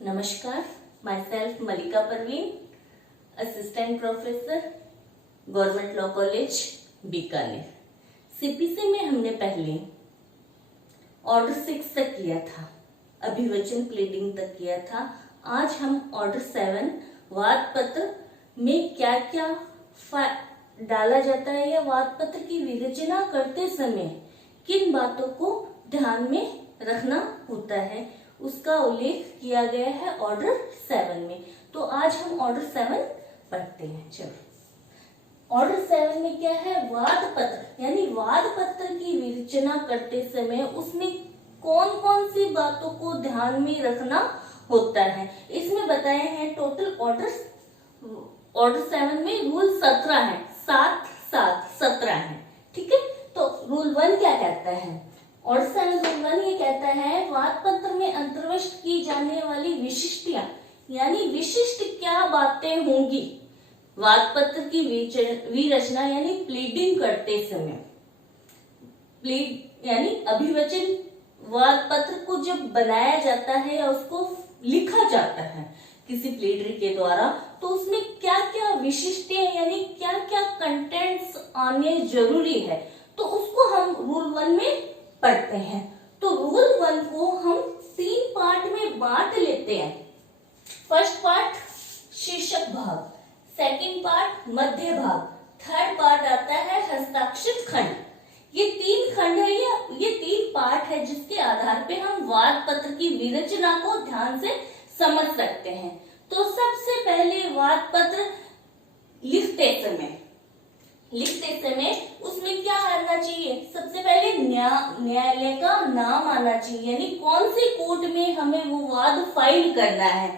नमस्कार, myself Malika Parveen, assistant professor, government law college Bikaner. CPC में हमने पहले ऑर्डर 6 तक किया था, अभिवचन प्लीडिंग तक किया था। आज हम ऑर्डर 7 वाद पत्र में क्या क्या डाला जाता है या वाद पत्र की विरचना करते समय किन बातों को ध्यान में रखना होता है, उसका उल्लेख किया गया है ऑर्डर 7 में। तो आज हम ऑर्डर 7 पढ़ते हैं। चलो, ऑर्डर 7 में क्या है? वाद पत्र, यानी वाद पत्र की विरचना करते समय उसमें कौन कौन सी बातों को ध्यान में रखना होता है। इसमें बताए हैं टोटल ऑर्डर 7 में रूल 17 है, 17 है। ठीक है, तो रूल 1 क्या कहता है? ऑर्डर 7 रूल 1 ये कहता है, वाद पत्र में अंतर्वष्ट की जाने वाली विशिष्टियां, यानी विशिष्ट क्या बातें होंगी वाद पत्र की विरचना यानी प्लीडिंग करते समय। प्लीड यानी अभिवचन वाद पत्र को जब बनाया जाता है या उसको लिखा जाता है किसी प्लीडर के द्वारा, तो उसमें क्या क्या विशिष्टियां यानी क्या क्या कंटेंट्स आने जरूरी है, तो उसको हम रूल 1 में पढ़ते हैं। तो रूल 1 को हम 3 पार्ट में बांट लेते हैं। फर्स्ट पार्ट शीर्षक भाग, सेकंड पार्ट मध्य भाग, थर्ड पार्ट आता है हस्ताक्षर खंड। ये 3 खंड है या ये 3 पार्ट है जिसके आधार पे हम वाद पत्र की विरचना को ध्यान से समझ सकते हैं। तो सबसे पहले वाद पत्र लिखते समय उसमें क्या आना चाहिए? सबसे पहले न्यायालय का नाम आना चाहिए, यानी कौन से कोर्ट में हमें वो वाद फाइल करना है।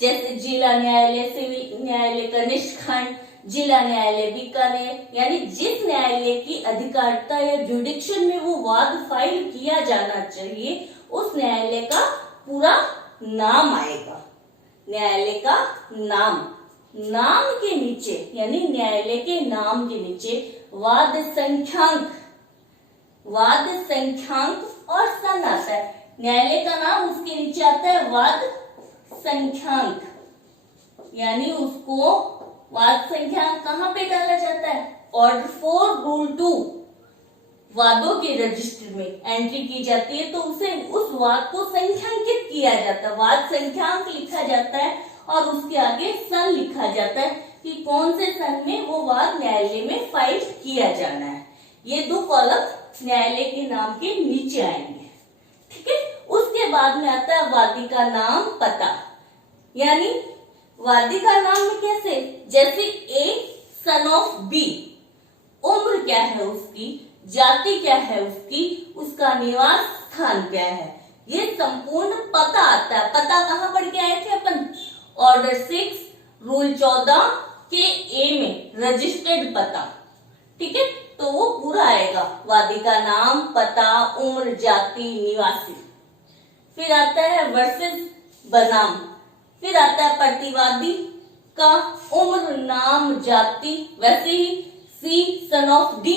जैसे जिला न्यायालय, सिविल न्यायालय कनिष्ठ खंड, जिला न्यायालय बीकानेर, यानी जिस न्यायालय की अधिकारिता या जुडिक्शन में वो वाद फाइल किया जाना चाहिए उस न्यायालय का पूरा नाम आएगा। न्यायालय का नाम के नीचे यानी न्यायालय के नाम के नीचे वाद संख्यांक और सन आता है। न्यायालय का नाम, उसके नीचे आता है वाद संख्यांक, यानी उसको वाद संख्यांक कहाँ पे डाला जाता है? ऑर्डर 4 रूल 2 वादों के रजिस्टर में एंट्री की जाती है, तो उस वाद को संख्यांकित किया जाता है, वाद संख्यांक लिखा जाता है और उसके आगे सन लिखा जाता है कि कौन से सन में वो वाद न्यायालय में फाइल किया जाना है। ये 2 कॉलम न्यायालय के नाम के नीचे आएंगे। ठीक है, उसके बाद में आता है वादी का नाम, पता, यानी वादी का नाम में कैसे? जैसे ए सन ऑफ बी, उम्र क्या है उसकी, जाति क्या है उसकी, उसका निवास स्थान क्या है, ये संपूर्ण पता आता है। पता कहाँ पढ़ के आए थे अपन? ऑर्डर 6 रूल 14 के ए में रजिस्टर्ड पता। ठीक है, तो वो पूरा आएगा, वादी का नाम, पता, उम्र, जाति, निवासी। फिर आता है वर्सेस बनाम, फिर आता है प्रतिवादी का उम्र, नाम, जाति। वैसे ही सी सन ऑफ डी,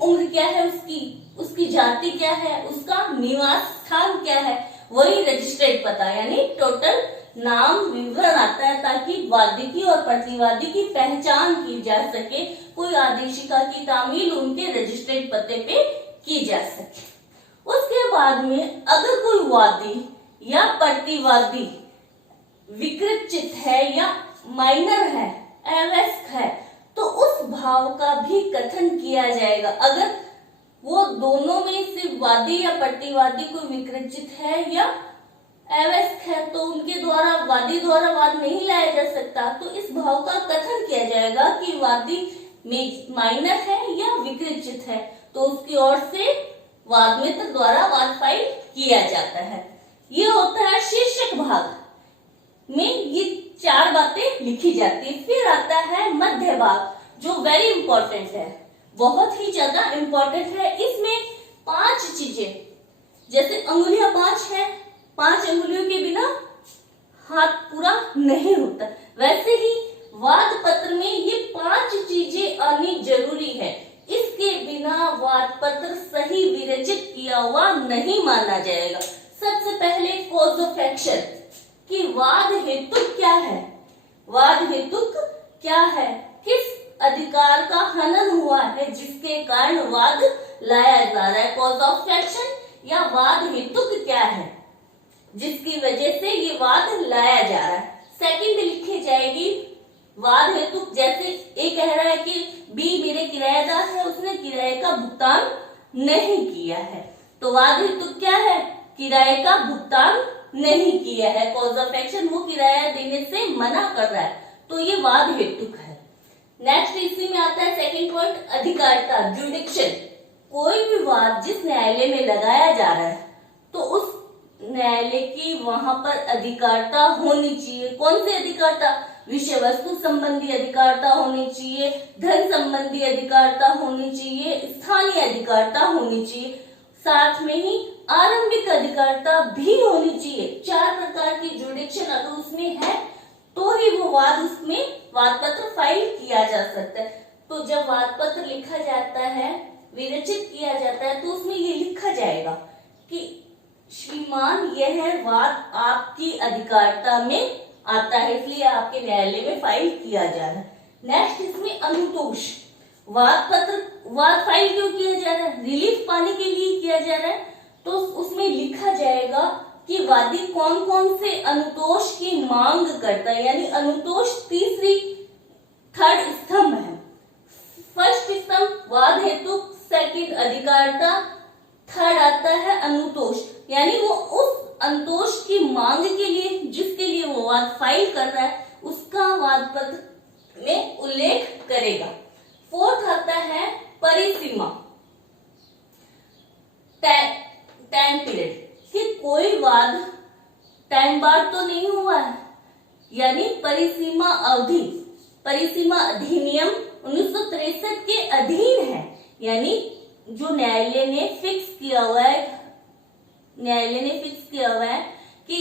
उम्र क्या है उसकी जाति क्या है, उसका निवास स्थान क्या है, वही रजिस्टर्ड पता, यानी टोटल नाम विवरण आता है ताकि वादी की और प्रतिवादी की पहचान की जा सके, कोई आदेशिका की तामील उनके रजिस्टर्ड पते पे की जा सके। उसके बाद में अगर कोई वादी या प्रतिवादी विकृत है या माइनर है, अवयस्क है, तो उस भाव का भी कथन किया जाएगा। अगर वो दोनों में से वादी या प्रतिवादी कोई विकृत है या अवयस्क है तो उनके द्वारा वादी द्वारा वाद नहीं लाया जा सकता, तो इस भाव का कथन किया जाएगा कि वादी में माइनर है या विकृत है, तो उसकी ओर से वाद मित्र द्वारा वाद फाइल किया जाता है। ये होता है शीर्षक भाग में, ये 4 बातें लिखी जाती है। फिर आता है मध्य भाग, जो वेरी इंपॉर्टेंट है, बहुत ही ज्यादा इंपॉर्टेंट है। इसमें 5 चीजें, जैसे अंगुलियां 5 है, 5 अंगुलियों के बिना हाथ पूरा नहीं होता, वैसे ही वाद पत्र में ये 5 चीजें आनी जरूरी है। इसके बिना वाद पत्र सही विरचित किया हुआ नहीं माना जाएगा। सबसे पहले कॉज ऑफ एक्शन कि वाद हेतु क्या है, वाद हेतु क्या है, किस अधिकार का हनन हुआ है जिसके कारण वाद लाया जा रहा है। कॉज ऑफ एक्शन या वाद हेतु क्या है जिसकी वजह से ये वाद लाया जा रहा है। सेकंड लिखी जाएगी वाद हेतु, जैसे ए कह रहा है कि बी मेरे किराएदार है, उसने किराए का भुगतान नहीं किया है, तो वाद हेतु क्या है, किराए का भुगतान नहीं किया है। कॉज ऑफ एक्शन वो किराया देने से मना कर रहा है, तो ये वाद हेतु है। नेक्स्ट इसी में आता है सेकंड पॉइंट, अधिकारिता, जुडिक्शन। कोई भी वाद जिस न्यायालय में लगाया जा रहा है तो उस न्यायालय की वहां पर अधिकारिता होनी चाहिए। कौन सी अधिकारिता, विषय वस्तु संबंधी अधिकारिता होनी चाहिए, धन संबंधी अधिकारिता होनी चाहिए, स्थानीय अधिकारिता होनी चाहिए, साथ में ही आरंभिक अधिकारिता भी होनी चाहिए। 4 प्रकार की जुडिक्शन अगर उसमें है तो ही वो वाद उसमें वाद पत्र फाइल किया जा सकता है। तो जब वाद पत्र लिखा जाता है, विरचित किया जाता है, तो उसमें ये लिखा जाएगा कि श्रीमान यह वाद आपकी अधिकारिता में आता है, इसलिए आपके न्यायालय में फाइल किया जा रहा है। नेक्स्ट इसमें अनुतोष, वाद पत्र, वाद फाइल क्यों किया जा रहा है, रिलीफ पाने के लिए किया जा रहा है, तो उसमें लिखा जाएगा कि वादी कौन कौन से अनुतोष की मांग करता है, यानी अनुतोष थर्ड स्तंभ है। फर्स्ट स्तंभ वाद हेतु, सेकंड अधिकारिता, थर्ड आता है अनुतोष, यानी वो उस अनुतोष की मांग के लिए जिसके लिए वो वाद फाइल कर रहा है उसका वाद पत्र में उल्लेख करेगा। फोर्थ आता है परिसीमा, टाइम पीरियड, कि कोई वाद टाइम बार तो नहीं हुआ है, यानी परिसीमा अवधि, परिसीमा अधिनियम 1963 के अधीन है, यानी जो न्यायालय ने फिक्स किया हुआ है, न्यायालय ने फिक्स किया हुआ है कि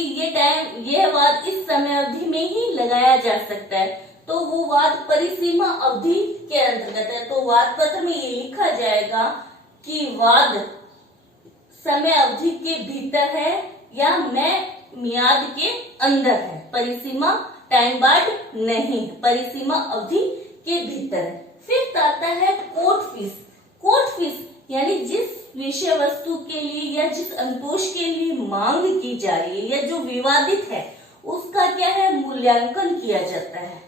यह वाद इस समय अवधि में ही लगाया जा सकता है, तो वो वाद परिसीमा अवधि के अंतर्गत है। तो वाद पत्र में ये लिखा जाएगा कि वाद समय अवधि के भीतर है या मियाद के अंदर है, परिसीमा टाइम बार्ड नहीं, परिसीमा अवधि के भीतर है। फिफ्थ आता है कोर्ट फीस। कोर्ट फीस यानी जिस विषय वस्तु के लिए या जिस अनुतोष के लिए मांग की जा रही है या जो विवादित है उसका क्या है, मूल्यांकन किया जाता है।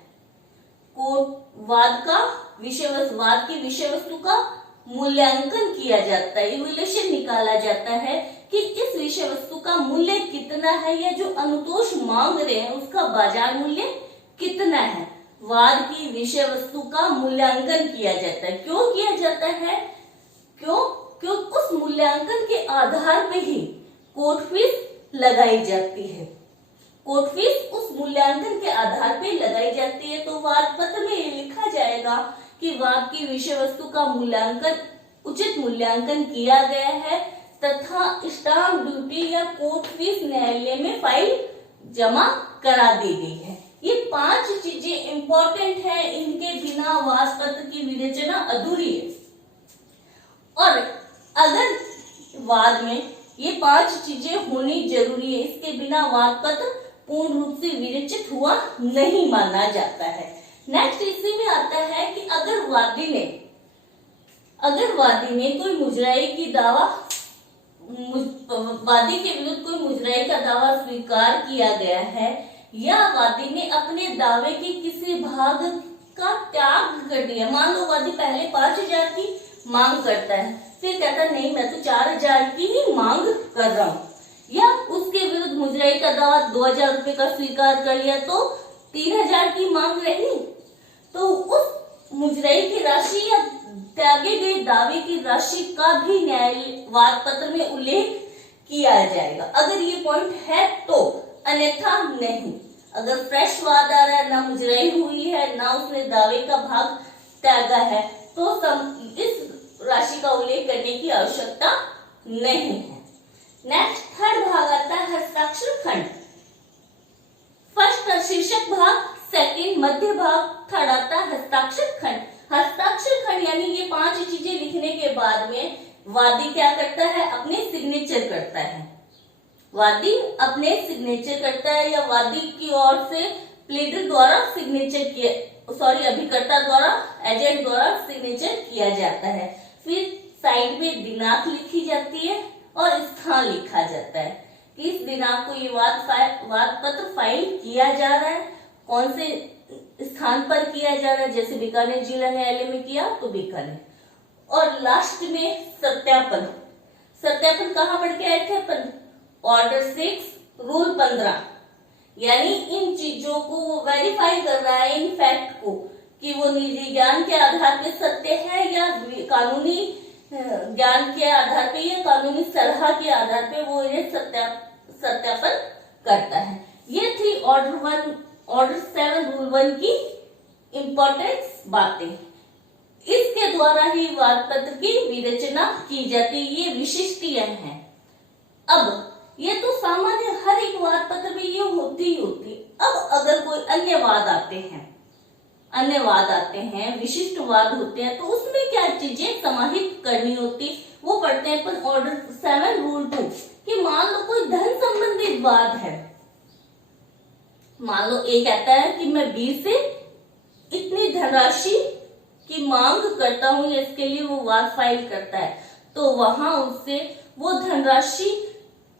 कोर्ट वाद की विषय वस्तु का मूल्यांकन किया जाता है, इवैल्यूएशन निकाला जाता है कि इस विषय वस्तु का मूल्य कितना है या जो अनुतोष मांग रहे हैं उसका बाजार मूल्य कितना है। वाद की विषय वस्तु का मूल्यांकन किया जाता है। क्यों किया जाता है, क्यों उस मूल्यांकन के आधार पे ही कोर्ट फीस लगाई जाती है। कोर्ट फीस उस मूल्यांकन के आधार पे लगाई जाती है। तो वाद पत्र में ये लिखा जाएगा कि वाद की विषय वस्तु का उचित मूल्यांकन किया गया है तथा स्टाम्प ड्यूटी या कोर्ट फीस न्यायालय में फाइल जमा करा दी गई है। ये 5 चीजें इंपॉर्टेंट है, इनके बिना वाद पत्र की विवेचना अधूरी है। और अगर वाद में ये 5 चीजें होनी जरूरी है, इसके बिना वाद पत्र पूर्ण रूप से विरचित हुआ नहीं माना जाता है। नेक्स्ट इसी में आता है कि अगर वादी ने कोई मुजराई की दावा, वादी के विरुद्ध कोई मुजराई का दावा स्वीकार किया गया है या वादी ने अपने दावे के किसी भाग का त्याग कर दिया। मान लो वादी पहले 5,000 की मांग करता है, फिर कहता है नहीं मैं तो 4,000 की ही मांग कर रहा हूँ, या उसके विरुद्ध मुजराई का दावा 2,000 रुपए का स्वीकार कर लिया तो 3,000 की मांग रही, तो उस मुजराई की राशि या त्यागे गए दावे की राशि का भी न्यायालय वाद पत्र में उल्लेख किया जाएगा अगर ये पॉइंट है तो, अन्यथा नहीं। अगर फ्रेश वाद आ रहा है, ना मुजराई हुई है ना उसने दावे का भाग त्यागा है, तो इस राशि का उल्लेख करने की आवश्यकता नहीं है। नेक्स्ट थर्ड भाग आता है हस्ताक्षर खंड। फर्स्ट शीर्षक भाग, सेकंड मध्य भाग, थर्ड आता है हस्ताक्षर खंड। हस्ताक्षर खंड यानी ये 5 चीजें लिखने के बाद में वादी क्या करता है, अपने सिग्नेचर करता है। वादी अपने सिग्नेचर करता है या वादी की ओर से प्लीडर द्वारा सिग्नेचर किया, अभिकर्ता द्वारा, एजेंट द्वारा सिग्नेचर किया जाता है। फिर साइड में दिनांक लिखी जाती है और स्थान लिखा जाता है कि इस दिनांक को ये वाद पत्र फाइल किया जा रहा है, कौन से स्थान पर किया जा रहा है, जैसे बीकानेर जिला न्यायालय में किया तो बीकानेर। और लास्ट में सत्यापन। सत्यापन कहाँ पढ़ के आए थे अपन? ऑर्डर 6 रूल 15, यानी इन चीजों को वो वेरीफाई कर रहा है, इन फैक्ट को, कि वो निजी ज्ञान के आधार पे सत्य है या कानूनी ज्ञान के आधार पे या कानूनी सलाह के आधार पे वो इन्हें सत्यापन करता है। ये थी ऑर्डर 7 रूल 1 की इंपॉर्टेंट बातें। इसके द्वारा ही वाद पत्र की विरचना की जाती है। ये विशिष्टियां हैं। अब ये तो सामान्य हर एक वाद पत्र में ये होती ही होती। अब अगर कोई अन्य वाद आते हैं, विशिष्ट वाद होते हैं, तो उसमें क्या चीजें समाहित करनी होती, वो पढ़ते हैं अपन ऑर्डर 7 रूल 2 कि मान लो कोई धन संबंधित वाद है। मान लो ए कहता है कि मैं बी से इतनी धनराशि की मांग करता हूं, या इसके लिए वो वाद फाइल करता है, तो वहां उससे वो धनराशि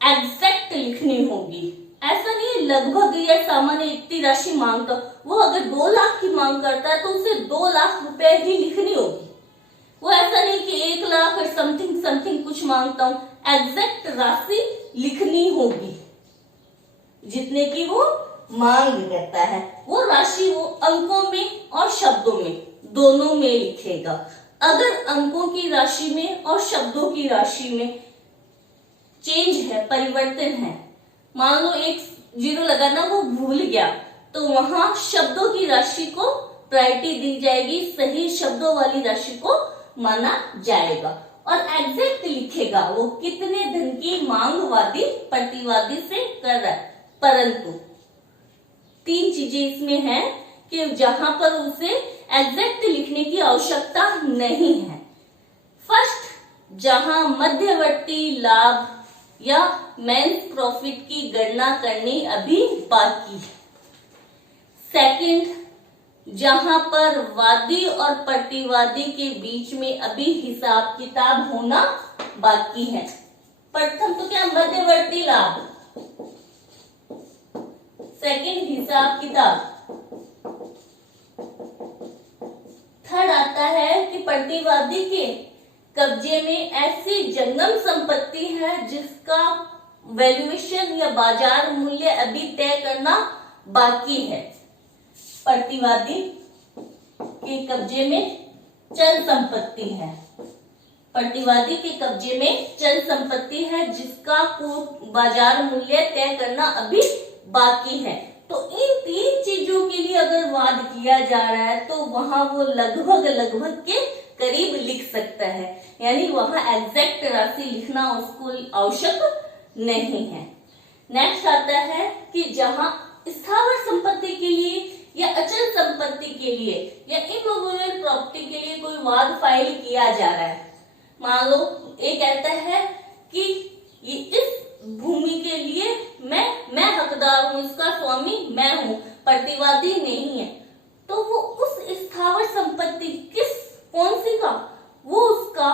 एग्जैक्ट लिखनी होगी। ऐसा नहीं है लगभग या सामान्य इतनी राशि मांगता, वो अगर 2 लाख की मांग करता है तो उसे 2 लाख रुपए ही लिखनी होगी। वो ऐसा नहीं कि 1 लाख और समथिंग कुछ मांगता हूं, एग्जैक्ट राशि लिखनी होगी जितने की वो मांग करता है। वो राशि वो अंकों में और शब्दों में दोनों में लिखेगा। अगर अंकों की राशि में और शब्दों की राशि में चेंज है, परिवर्तन है, मान लो एक 0 लगाना वो भूल गया, तो वहां शब्दों की राशि को प्रायोरिटी दी जाएगी, सही शब्दों वाली राशि को माना जाएगा। और एग्जैक्ट लिखेगा वो कितने धन की मांग वादी प्रतिवादी से कर रहा है। परंतु 3 चीजें इसमें हैं कि जहां पर उसे एग्जैक्ट लिखने की आवश्यकता नहीं है। फर्स्ट, जहां मध्यवर्ती लाभ या मेन प्रॉफिट की गणना करनी अभी बाकी है। सेकंड, जहां पर वादी और प्रतिवादी के बीच में अभी हिसाब किताब होना बाकी है। प्रथम तो क्या, मध्यवर्ती लाभ, सेकंड हिसाब किताब, थर्ड आता है कि प्रतिवादी के कब्जे में ऐसी जंगम संपत्ति है जिसका वैल्यूएशन या बाजार मूल्य अभी तय करना बाकी है। प्रतिवादी के कब्जे में चल संपत्ति है, प्रतिवादी के कब्जे में चल संपत्ति है जिसका बाजार मूल्य तय करना अभी बाकी है। तो इन 3 चीजों के लिए अगर वाद किया जा रहा है तो वहां वो लगभग के करीब लिख सकता है, यानी वहां एग्जैक्ट राशि लिखना उसको आवश्यक नहीं है। नेक्स्ट आता है कि जहां स्थावर संपत्ति के लिए या अचल संपत्ति के लिए या इमूवेबल प्रॉपर्टी के लिए कोई वाद फाइल किया जा रहा है। मान लो ये कहता है कि ये इस भूमि के लिए मैं हकदार हूं, इसका स्वामी मैं हूं, प्रतिवादी नहीं है, तो वो उस स्थावर संपत्ति कौन सी का, वो उसका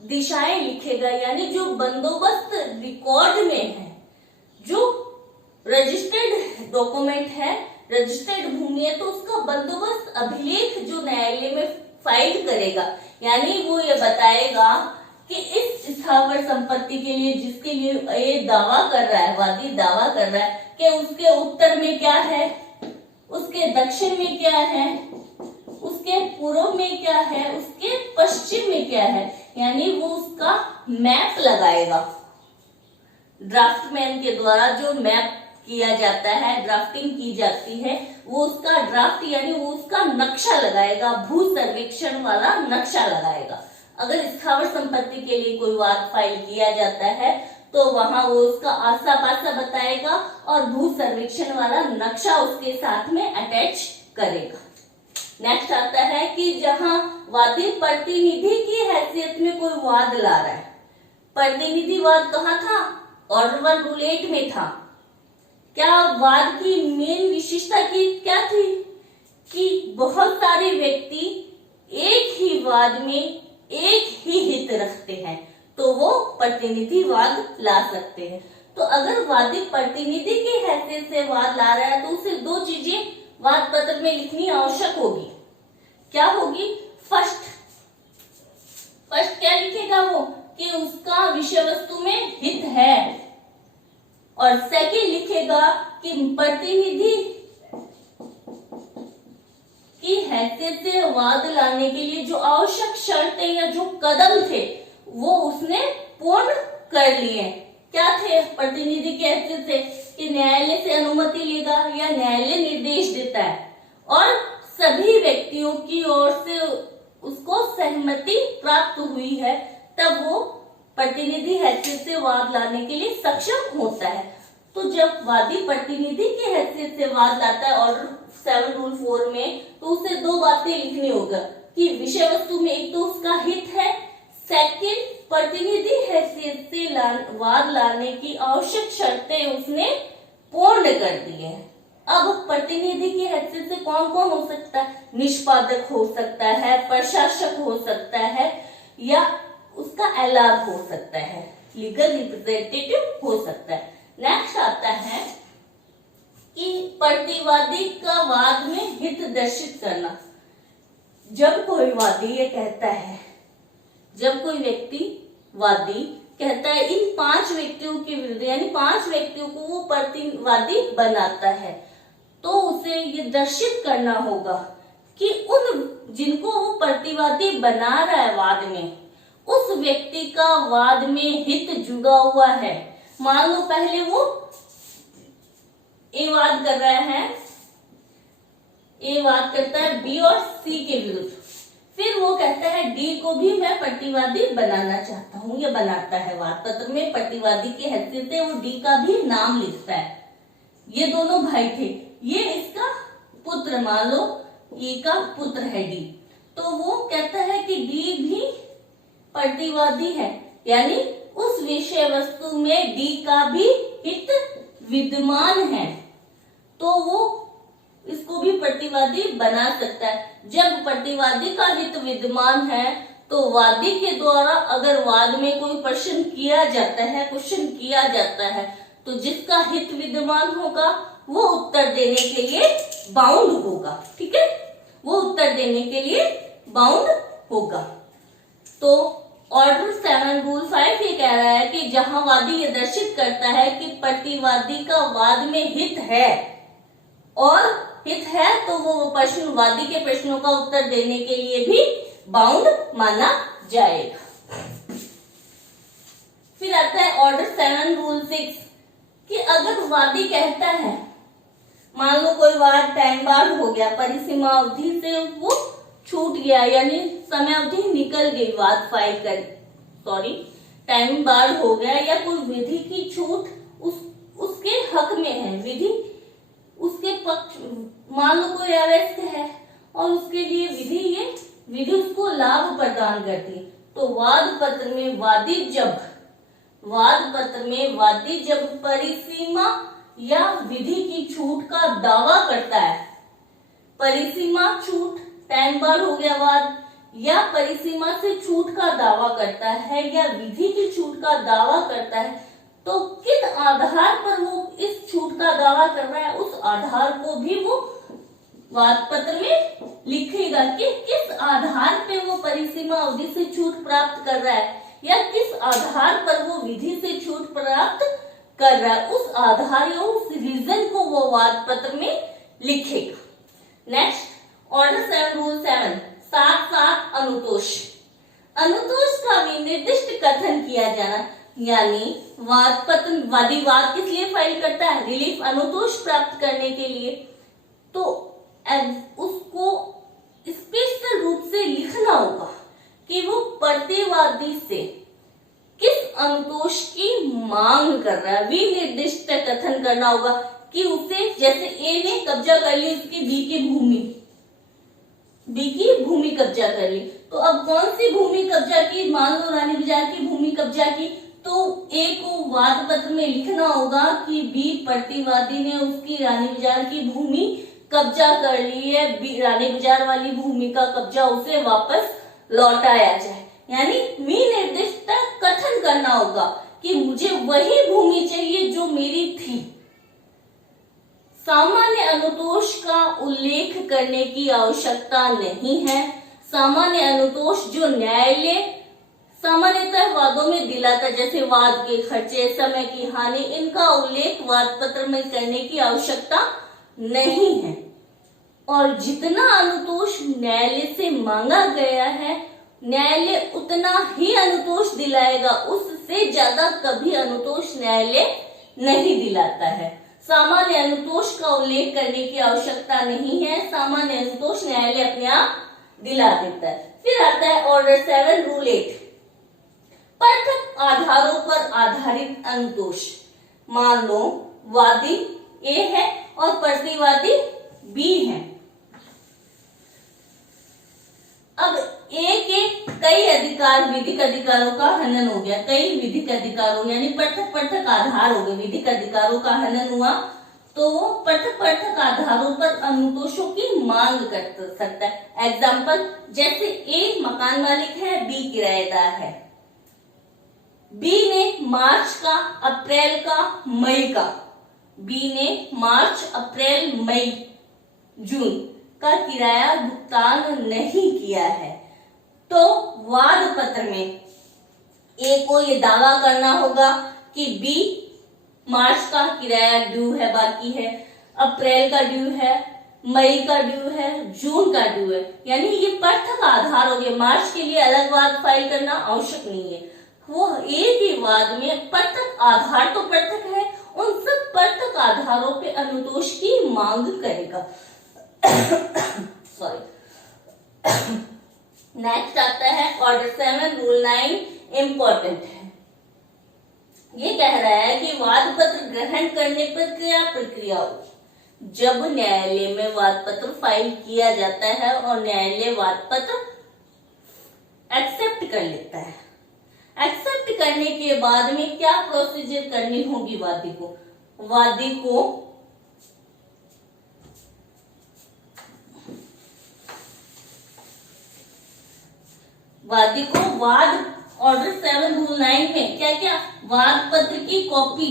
दिशाएं लिखेगा, यानी जो बंदोबस्त रिकॉर्ड में है, जो रजिस्टर्ड डॉक्यूमेंट है, रजिस्टर्ड भूमि है, तो उसका बंदोबस्त अभिलेख जो न्यायालय में फाइल करेगा, यानी वो ये बताएगा कि इस स्थावर संपत्ति के लिए जिसके लिए ये दावा कर रहा है, वादी दावा कर रहा है कि उसके उत्तर में क्या है, उसके दक्षिण में क्या है, उसके पूर्व में क्या है, उसके पश्चिम में क्या है, यानी वो उसका मैप लगाएगा। ड्राफ्टमैन के द्वारा जो मैप किया जाता है, ड्राफ्टिंग की जाती है, वो उसका ड्राफ्ट यानी वो उसका नक्शा लगाएगा, भू सर्वेक्षण वाला नक्शा लगाएगा। अगर स्थावर संपत्ति के लिए कोई वाद फाइल किया जाता है तो वहां वो उसका आसा पासा बताएगा और भू सर्वेक्षण वाला नक्शा उसके साथ में अटैच करेगा। नेक्स्ट आता है कि जहां वादी प्रतिनिधि की हैसियत में कोई वाद ला रहा है। प्रतिनिधि वाद कहाँ था? ऑर्डर 1 रूल 8 में था। क्या वाद की मेन विशेषता की क्या थी कि बहुत सारे व्यक्ति एक ही वाद में एक ही हित रखते हैं, तो वो प्रतिनिधिवाद ला सकते हैं। तो अगर वादी प्रतिनिधि की हैसियत से वाद ला रहा है तो उसे दो चीजें वाद पत्र में लिखनी आवश्यक होगी। क्या होगी? फर्स्ट क्या लिखेगा वो कि उसका विषय वस्तु में हित है, और सेकंड लिखेगा कि प्रतिनिधि की हैसियत से वाद लाने के लिए जो आवश्यक शर्तें या जो कदम थे वो उसने पूर्ण कर लिए। क्या थे? प्रतिनिधि की हैसियत से कि न्यायालय से अनुमति लेगा या न्यायालय निर्देश देता है, और सभी व्यक्तियों की ओर से उसको सहमति प्राप्त हुई है, तब वो प्रतिनिधि हैसियत से वाद लाने के लिए सक्षम होता है। तो जब वादी प्रतिनिधि की हैसियत से वाद लाता है ऑर्डर 7 रूल 4 में, तो उसे दो बातें लिखनी होगा कि विषय वस्तु में एक तो उसका हित है, सेकंड प्रतिनिधि हैसियत से वाद लाने की आवश्यक शर्तें उसने पूर्ण कर दी है। अब प्रतिनिधि की हैसियत से कौन कौन हो सकता है? निष्पादक हो सकता है, प्रशासक हो सकता है, या उसका एलाब हो सकता है, लीगल रिप्रेजेंटेटिव हो सकता है। नेक्स्ट आता है कि प्रतिवादी का वाद में हित दर्शित करना। जब कोई वादी ये कहता है, जब कोई व्यक्ति वादी कहता है इन 5 व्यक्तियों के विरुद्ध, यानी 5 व्यक्तियों को वो प्रतिवादी बनाता है, तो उसे ये दर्शित करना होगा कि उन जिनको वो प्रतिवादी बना रहा है वाद में, उस व्यक्ति का वाद में हित जुड़ा हुआ है। मान लो पहले वो ए वाद कर रहा है, ए वाद करता है बी और सी के विरुद्ध, फिर वो कहता है डी को भी मैं प्रतिवादी बनाना चाहता हूं, या बनाता है। वाद पत्र में प्रतिवादी की हैसियत से वो डी का भी नाम लिखता है। ये दोनों भाई थे, ये इसका पुत्र, मान लो ये का पुत्र है डी, तो वो कहता है कि डी भी प्रतिवादी है, यानी उस विषय वस्तु में डी का भी हित विद्यमान है, तो वो इसको भी प्रतिवादी बना सकता है। जब प्रतिवादी का हित विद्यमान है तो वादी के द्वारा अगर वाद में कोई प्रश्न किया जाता है, क्वेश्चन किया जाता है, तो जिसका हित विद्यमान होगा वो उत्तर देने के लिए बाउंड होगा। ठीक है, वो उत्तर देने के लिए बाउंड होगा। तो ऑर्डर 7 रूल 5 ये कह रहा है कि जहां वादी ये दर्शित करता है कि प्रतिवादी का वाद में हित है, और हित है तो वो प्रश्न वादी के प्रश्नों का उत्तर देने के लिए भी बाउंड माना जाएगा। फिर आता है ऑर्डर 7 रूल 6 कि अगर वादी कहता है, मान लो कोई वाद टाइम बार हो गया, परिसीमा अवधि से वो छूट गया, यानी समय अवधि निकल गई, वाद फाइल कर टाइम बार हो गया, या कोई विधि की छूट उसके हक में है, विधि उसके पक्ष, मान लो कोई अरेस्ट है और उसके लिए विधि उसको लाभ प्रदान करती है, तो वाद पत्र में वादी जब परिसीमा या विधि की छूट का दावा करता है, परिसीमा छूट, टाइम बार हो गया वाद, या परिसीमा से छूट का दावा करता है या विधि की छूट का दावा करता है, तो किस आधार पर वो इस छूट का दावा कर रहा है, उस आधार को भी वो वाद पत्र में लिखेगा कि किस आधार पे वो परिसीमा अवधि से छूट प्राप्त कर रहा है, या किस आधार पर वो विधि से छूट प्राप्त कर रहा है, उस आधार या उस रीजन को वो वाद पत्र में लिखेगा। नेक्स्ट ऑर्डर 7 रूल 7 7 अनुतोष का निर्दिष्ट कथन किया जाना, यानी वादी वाद किस लिए फाइल करता है? रिलीफ, अनुतोष प्राप्त करने के लिए। तो उसको स्पेशल रूप से लिखना होगा कि वो प्रतिवादी से किस अनुतोष की मांग कर रहा है, विनिर्दिष्ट कथन करना होगा कि उसे, जैसे ए ने कब्जा कर ली उसकी बी की भूमि कब्जा कर ली, तो अब कौन सी भूमि कब्जा की? मान लो रानी बाजार की भूमि कब्जा की, तो ए को वाद पत्र में लिखना होगा कि बी प्रतिवादी ने उसकी रानी बाजार की भूमि कब्जा कर ली है, रानी बाजार वाली भूमि का कब्जा उसे वापस लौटाया जाए। यानी विनिर्दिष्ट कथन करना होगा कि मुझे वही भूमि चाहिए जो मेरी थी। सामान्य अनुतोष का उल्लेख करने की आवश्यकता नहीं है। सामान्य अनुतोष जो न्यायालय सामान्यतः वादों में दिलाता, जैसे वाद के खर्चे, समय की हानि, इनका उल्लेख वाद पत्र में करने की आवश्यकता नहीं है। और जितना अनुतोष न्यायालय से मांगा गया है, न्यायालय उतना ही अनुतोष दिलाएगा, उससे ज्यादा कभी अनुतोष न्यायालय नहीं दिलाता है। सामान्य अनुतोष का उल्लेख करने की आवश्यकता नहीं है, सामान्य अनुतोष न्यायालय अपने आप दिला देता है। फिर आता है ऑर्डर 7 रूल 8, पृथक आधारों पर आधारित अनुतोष। मान लो वादी ए है और प्रतिवादी बी है। अब ए के कई अधिकार विधिक अधिकारों का हनन हो गया, कई विधिक अधिकारों यानी पृथक पृथक आधार हो गए, विधिक अधिकारों का हनन हुआ, तो वो पृथक पृथक आधारों पर अनुतोषों की मांग कर सकता है। एग्जाम्पल, जैसे ए मकान मालिक है, बी किराएदार है। बी ने मार्च का, अप्रैल का, मई का, बी ने मार्च, अप्रैल, मई, जून का किराया भुगतान नहीं किया है, तो वाद पत्र में ए को ये दावा करना होगा कि बी मार्च का किराया ड्यू है, बाकी है, अप्रैल का ड्यू है, मई का ड्यू है, जून का ड्यू है। यानी ये पृथक आधार हो गए, मार्च के लिए अलग वाद फाइल करना आवश्यक नहीं है। वो एक ही वाद में पृथक आधार तो पृथक है, उन सब पृथक आधारों पे अनुतोष की मांग करेगा। सॉरी। नेक्स्ट आता है ऑर्डर 7 रूल 9, इंपॉर्टेंट है। ये कह रहा है कि वाद पत्र ग्रहण करने पर क्या प्रक्रिया हो। जब न्यायालय में वाद पत्र फाइल किया जाता है और न्यायालय वाद पत्र एक्सेप्ट कर लेता है, एक्सेप्ट करने के बाद में क्या प्रोसीजर करनी होगी वादी को। वादी को वाद ऑर्डर 7 रूल 9 में क्या क्या, वाद पत्र की कॉपी,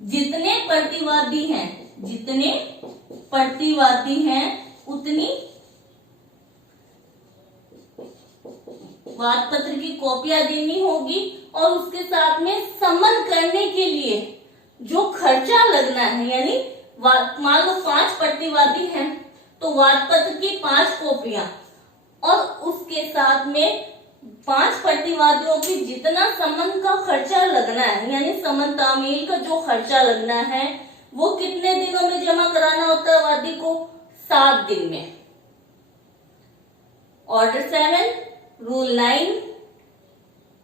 जितने प्रतिवादी हैं उतनी वाद पत्र की कॉपियां देनी होगी, और उसके साथ में सम्मन करने के लिए जो खर्चा लगना है, यानी मान लो 5 प्रतिवादी हैं तो वाद पत्र की 5 कॉपियां, और उसके साथ में 5 प्रतिवादियों की जितना सम्मन का खर्चा लगना है, यानी सम्मन तामील का जो खर्चा लगना है, वो कितने दिनों में जमा कराना होता है वादी को, 7 दिन में। ऑर्डर 7 रूल 9,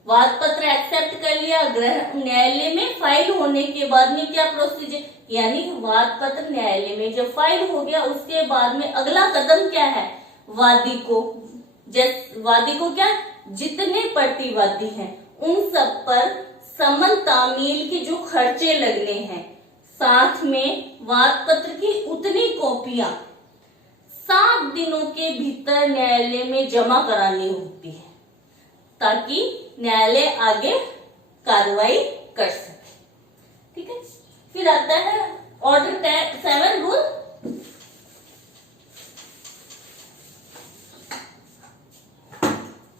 वाद पत्र एक्सेप्ट कर लिया, न्यायालय में फाइल होने के बाद में क्या प्रोसीजर, यानी वाद पत्र न्यायालय में जब फाइल हो गया उसके बाद में अगला कदम क्या है, वादी को क्या, जितने प्रतिवादी हैं उन सब पर सम्मन तामील के जो खर्चे लगने हैं, साथ में वाद पत्र की उतनी कॉपियां 7 दिनों के भीतर न्यायालय में जमा करानी होती है, ताकि न्यायालय आगे कार्रवाई कर सके। ठीक है। फिर आता है ऑर्डर 7 रूल,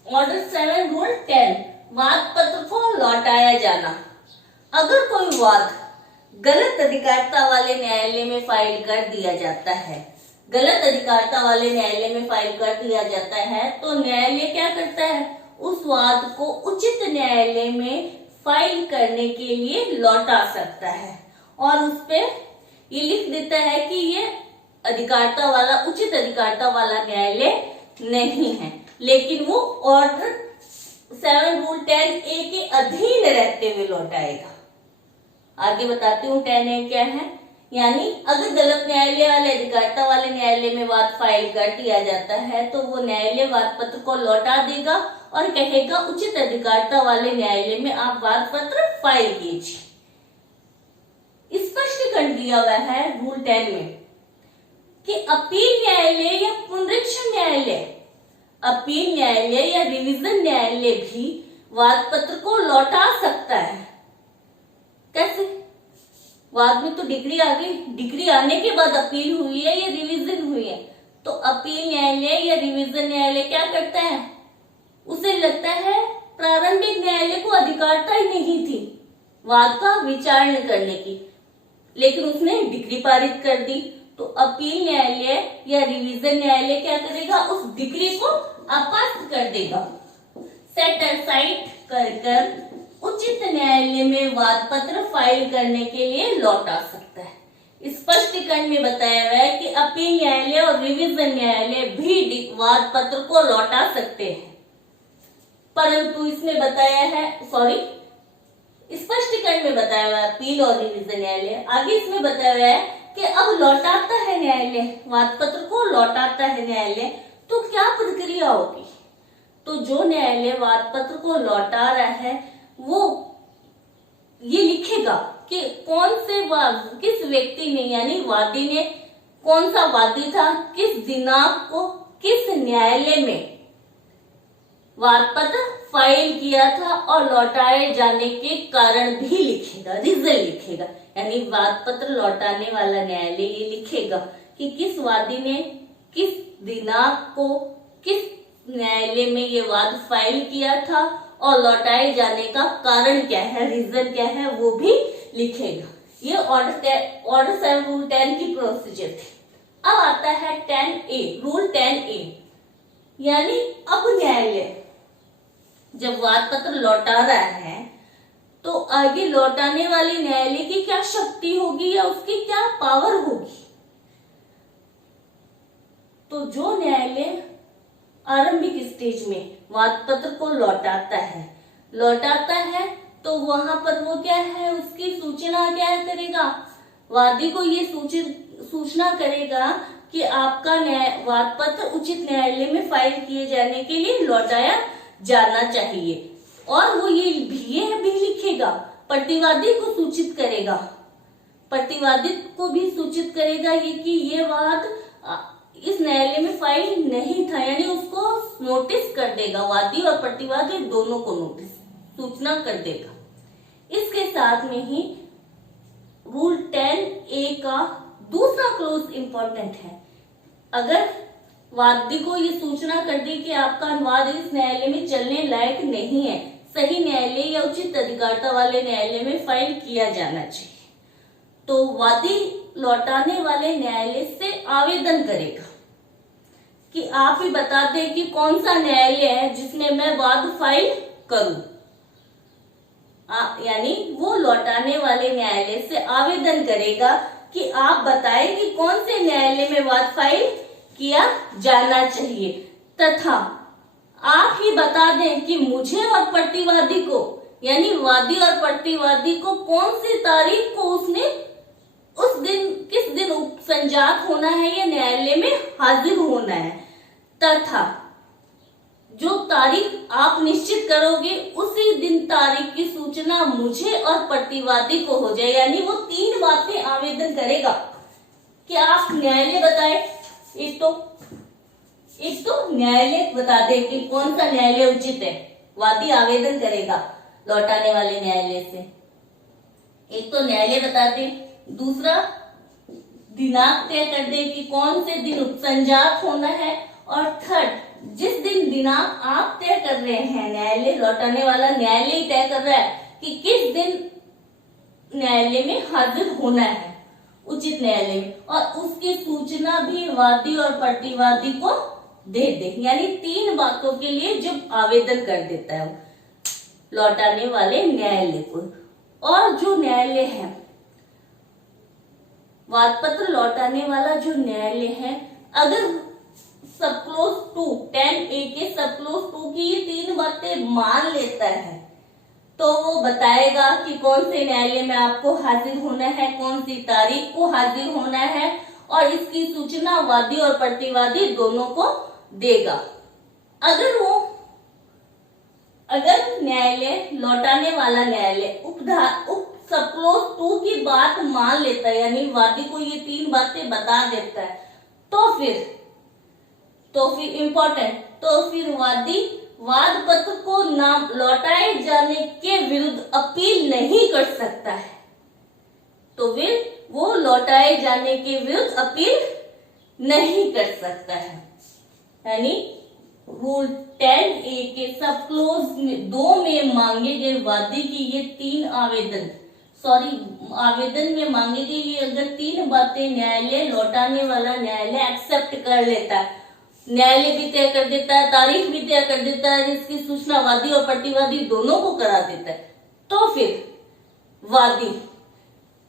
ऑर्डर 7 रूल 10, वाद पत्र को लौटाया जाना। अगर कोई वाद गलत अधिकारिता वाले न्यायालय में फाइल कर दिया जाता है, गलत अधिकारिता वाले न्यायालय में फाइल कर दिया जाता है, तो न्यायालय क्या करता है, उस वाद को उचित न्यायालय में फाइल करने के लिए लौटा सकता है, और उस पे ये लिख देता है कि ये अधिकारिता वाला, उचित अधिकारिता वाला न्यायालय नहीं है, लेकिन वो ऑर्डर 7 रूल 10A के अधीन रहते हुए लौटाएगा। आगे बताती हूँ 10A क्या है। यानी अगर गलत न्यायालय वाले, अधिकारिता वाले न्यायालय में वाद फाइल कर दिया जाता है, तो वो न्यायालय वाद पत्र को लौटा देगा और कहेगा उचित अधिकारिता वाले न्यायालय में आप वाद पत्र फाइल कीजिए। स्पष्टीकरण दिया हुआ है रूल 10 में कि अपील न्यायालय या पुनरीक्षण न्यायालय, अपील न्यायालय या रिवीजन न्यायालय भी वाद पत्र को लौटा सकता है। कैसे? वाद में तो डिग्री आ गई, डिग्री आने के बाद अपील हुई है या रिवीजन हुई है, तो अपील न्यायालय या रिवीजन न्यायालय क्या करता है? उसे लगता है प्रारंभिक न्यायालय को अधिकारिता ही नहीं थी वाद का विचारण करने की, लेकिन उसने डिग्री पारित कर दी, तो अपील न्यायालय या रिवीजन न्यायालय क्या करेगा? उस डिग्री को अपास्त कर देगा, सेट असाइड कर उचित न्यायालय में वाद पत्र फाइल करने के लिए लौटा सकता है। स्पष्टीकरण में बताया हुआ है कि अपील न्यायालय और रिवीजन न्यायालय भी वाद पत्र को लौटा सकते हैं, परंतु इसमें बताया है, स्पष्टीकरण में बताया हुआ है अपील और रिवीजन न्यायालय, आगे इसमें बताया हुआ है कि अब लौटाता है न्यायालय, वाद पत्र को लौटाता है न्यायालय, तो क्या प्रक्रिया होगी? तो जो न्यायालय वाद पत्र को लौटा रहा है वो ये लिखेगा कि कौन से किस व्यक्ति ने, यानी वादी ने, कौन सा वादी था, किस दिनांक को किस न्यायालय में वाद पत्र फाइल किया था और लौटाए जाने के कारण भी लिखेगा, रीजन लिखेगा। यानी वाद पत्र लौटाने वाला न्यायालय ये लिखेगा कि किस वादी ने किस दिनांक को किस न्यायालय में ये वाद फाइल किया था और लौटाए जाने का कारण क्या है, रीजन क्या है, वो भी लिखेगा। ये ऑर्डर 7 रूल 10 की प्रोसीजर थी। अब आता है 10A, रूल 10A, यानी अब न्यायालय जब वाद पत्र लौटा रहा है तो आगे लौटाने वाले न्यायालय की क्या शक्ति होगी या उसकी क्या पावर होगी। तो जो न्यायालय आरंभिक स्टेज में वाद पत्र को लौटाता है तो वहां पर वो क्या है, उसकी सूचना क्या करेगा, वादी को ये सूचना करेगा कि आपका वाद पत्र उचित न्यायालय में फाइल किए जाने के लिए लौटाया जाना चाहिए, और वो ये भी लिखेगा, प्रतिवादी को सूचित करेगा, प्रतिवादी को भी सूचित करेगा ये कि ये वाद इस न्यायालय में फाइल नहीं था, यानी उसको नोटिस कर देगा, वादी और प्रतिवादी दोनों को नोटिस सूचना कर देगा। इसके साथ में ही रूल 10A का दूसरा क्लोज इंपॉर्टेंट है। अगर वादी को ये सूचना कर दी कि आपका अनुवाद इस न्यायालय में चलने लायक नहीं है, सही न्यायालय या उचित अधिकारिता वाले न्यायालय में फाइल किया जाना चाहिए, तो वादी लौटाने वाले न्यायालय से आवेदन करेगा कि आप ही बता दें कि कौन सा न्यायालय है जिसमें मैं वाद फाइल करूं। यानी वो लौटाने वाले न्यायालय से आवेदन करेगा कि आप बताएं कि कौन से न्यायालय में वाद फाइल किया जाना चाहिए, तथा आप ही बता दें कि मुझे और प्रतिवादी को, यानी वादी और प्रतिवादी को कौन सी तारीख को उसने उस दिन किस दिन उपसंजात होना है या न्यायालय में हाजिर होना है, तथा जो तारीख आप निश्चित करोगे उसी दिन तारीख की सूचना मुझे और प्रतिवादी को हो जाए। यानी वो 3 बातें आवेदन करेगा कि आप न्यायालय बताएं, एक तो न्यायालय बता दे कि कौन सा न्यायालय उचित है, वादी आवेदन करेगा लौटाने वाले न्यायालय से, एक तो न्यायालय बता दे, दूसरा दिनांक तय कर दे कि कौन से दिन उपसंजात होना है, और थर्ड जिस दिन दिनांक आप तय कर रहे हैं, न्यायालय लौटाने वाला न्यायालय तय कर रहा है कि किस दिन न्यायालय में हाजिर होना है उचित न्यायालय में, और उसकी सूचना भी वादी और प्रतिवादी को दे दे। यानी 3 बातों के लिए जब आवेदन कर देता है लौटाने वाले न्यायालय को। और जो न्यायालय है, वाद पत्र लौटाने वाला जो न्यायालय है, अगर सब क्लोज 2 10A के सब क्लोज 2 की ये 3 बातें मान लेता है तो वो बताएगा कि कौन से न्यायालय में आपको हाजिर होना है, कौन सी तारीख को हाजिर होना है, और इसकी सूचना वादी और प्रतिवादी दोनों को देगा। अगर वो अगर न्यायालय लौटाने वाला न्यायालय उप सब क्लोज 2 की बात मान लेता है, यानी वादी को ये 3 बातें बता देता है, तो फिर इंपॉर्टेंट, तो फिर वादी वाद पत्र को नाम लौटाए जाने के विरुद्ध अपील नहीं कर सकता है। तो फिर वो लौटाए जाने के विरुद्ध अपील नहीं कर सकता है। यानी रूल 10A के सब क्लोज 2 में मांगे गए वादी की ये 3 आवेदन में मांगे गए ये अगर 3 बातें न्यायालय लौटाने वाला न्यायालय एक्सेप्ट कर लेता है, न्यायालय भी तय कर देता है, तारीख भी तय कर देता है, इसकी सूचना वादी और प्रतिवादी दोनों को करा देता है, तो फिर वादी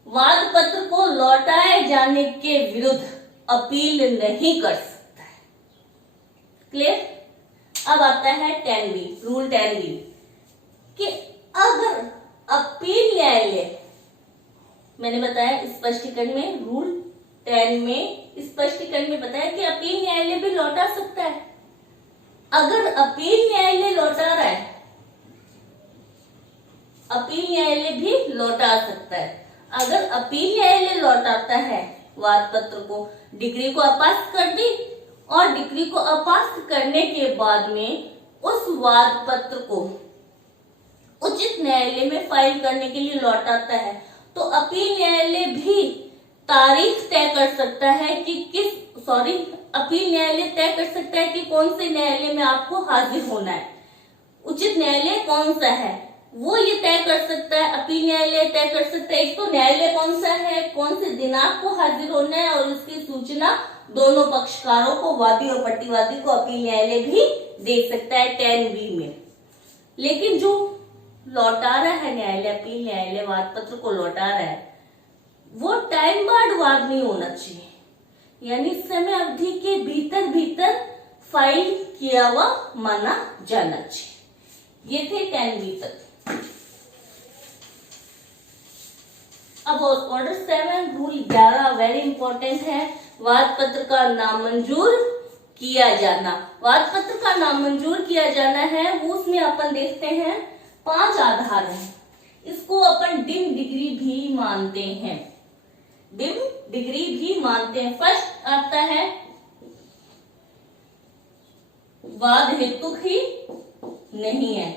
वाद पत्र को लौटाए जाने के विरुद्ध अपील नहीं कर सकता है। क्लियर? अब आता है 10B, रूल 10B कि अगर अपील न्यायालय, मैंने बताया स्पष्टीकरण में, रूल 10 में स्पष्टीकरण में बताया कि अपील न्यायालय भी लौटा सकता है। अगर अपील न्यायालय लौटा रहा है, अपील न्यायालय भी लौटा सकता है। अगर अपील न्यायालय लौटाता है वाद पत्र को, डिग्री को अपास्त कर दी और डिग्री को अपास्त करने के बाद में उस वाद पत्र को उचित न्यायालय में फाइल करने के लिए लौटाता है, तो अपील न्यायालय भी तारीख तय कर सकता है कि अपील न्यायालय तय कर सकता है कि कौन से न्यायालय में आपको हाजिर होना है, उचित न्यायालय कौन सा है वो ये तय कर सकता है। अपील न्यायालय तय कर सकता है एक तो न्यायालय कौन सा है, कौन से दिनांक को हाजिर होना है, और उसकी सूचना दोनों पक्षकारों को, वादी और प्रतिवादी को अपील न्यायालय भी दे सकता है 10B में। लेकिन जो लौटा रहा है न्यायालय, अपील न्यायालय वाद पत्र को लौटा रहा है, वो टाइम बार्ड वाद नहीं होना चाहिए, यानी समय अवधि के भीतर फाइल किया हुआ माना जाना चाहिए। ये थे 10B तक। अब ऑर्डर 7 रूल 11 वेरी इंपॉर्टेंट है, वाद पत्र का नामंजूर किया जाना। वाद पत्र का नामंजूर किया जाना है, वो उसमें अपन देखते हैं 5 आधार हैं। इसको अपन डिम डिग्री भी मानते हैं, डिम डिग्री भी मानते हैं। फर्स्ट आता है वाद हेतु ही नहीं है,